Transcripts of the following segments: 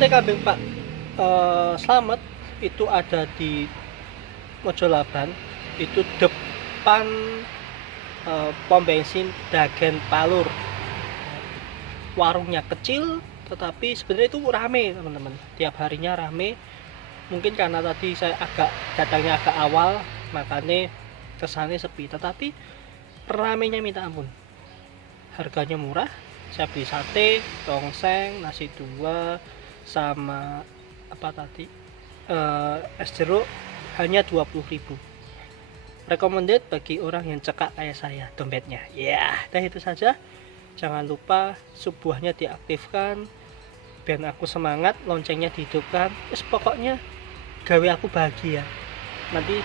Sate kambing Pak Slamet itu ada di Mojolaban, itu depan pom bensin Dagen Palur. Warungnya kecil tetapi sebenarnya itu rame teman-teman, tiap harinya rame. Mungkin karena tadi saya datangnya agak awal, makanya kesannya sepi, tetapi ramenya minta ampun. Harganya murah, saya beli sate, tongseng, nasi 2, sama apa tadi, es jeruk, hanya 20.000. Recommended bagi orang yang cekak kayak saya dompetnya. Ya, dan itu saja. Jangan lupa subuhnya diaktifkan biar aku semangat, loncengnya dihidupkan. Terus pokoknya gawe aku bahagia. Nanti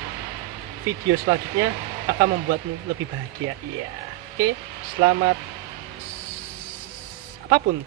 video selanjutnya akan membuatmu lebih bahagia. Iya. Oke, selamat apapun.